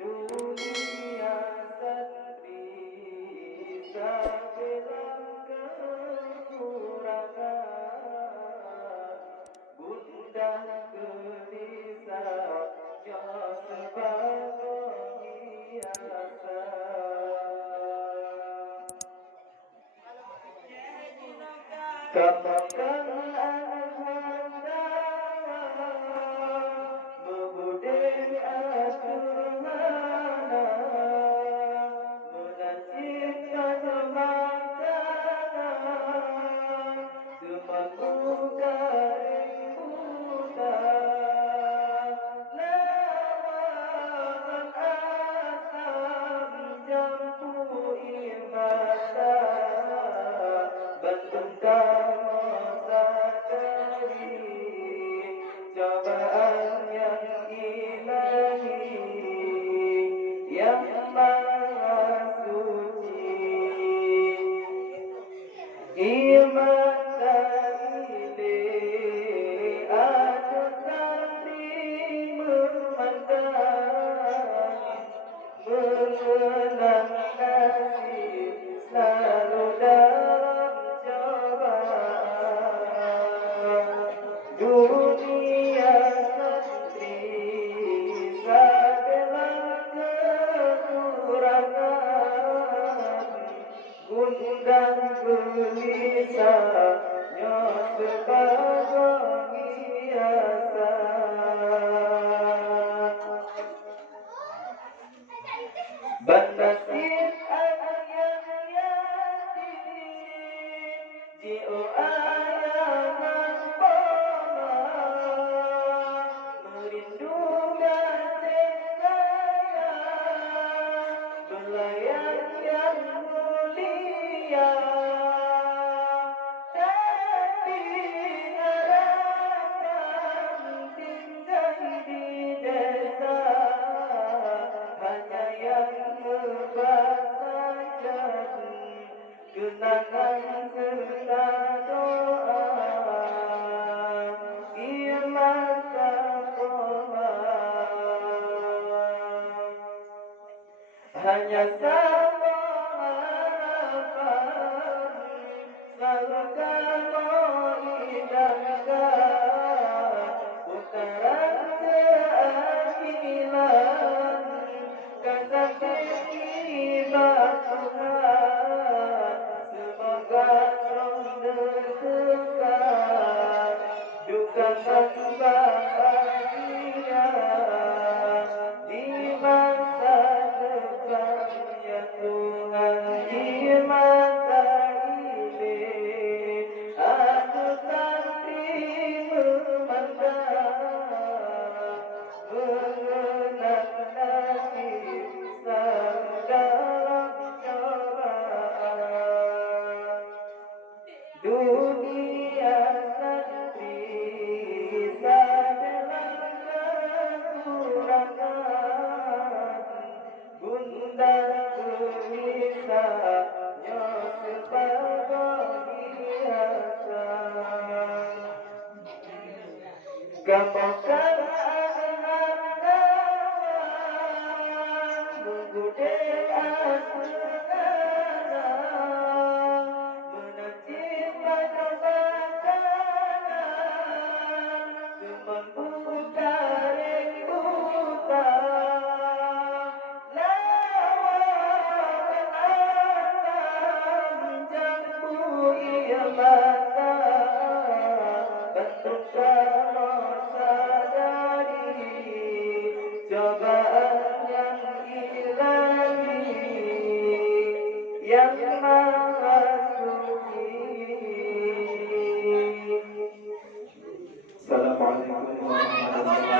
Dunia sepi sebilang kekurangan, gundah gelisahnya sebagai hiasan. Katakan cobaan yang ilahi, yang maha suci, iman dalile ada santri memandang, mengenang nasib selalu dalam cobaan. Dunia santri sebelah kekurangan, gundah gelisahnya sebagai hiasan. Bernasib ayah yatim, jiwa ayah mempoma, merindu kasih sayang, belayan yang mulia, tapi harapan tinggal di desa, hanya yang membasakan kenangan serta doa, iman taqwa. Hanya satu harapan selalu kamu idamkan, putaran keadilan kata ibadah Tuhan. Semoga ronda dekat duka dan bahagia di masa depan, ya Tuhan. Di masa ini aku santri memandang, mengenang nasib selalu dalam cobaan. Dunia santri sebelah kekurangan, gundah gelisahnya sebagai hiasan. Gampangkan anda menggudel anak, menajib pada makanan, membuka buta, lawan asam jambu ia mata, bentuk kamu sadari cobaan yang ilahi, yang maha suci. Assalamualaikum warahmatullahi wabarakatuh.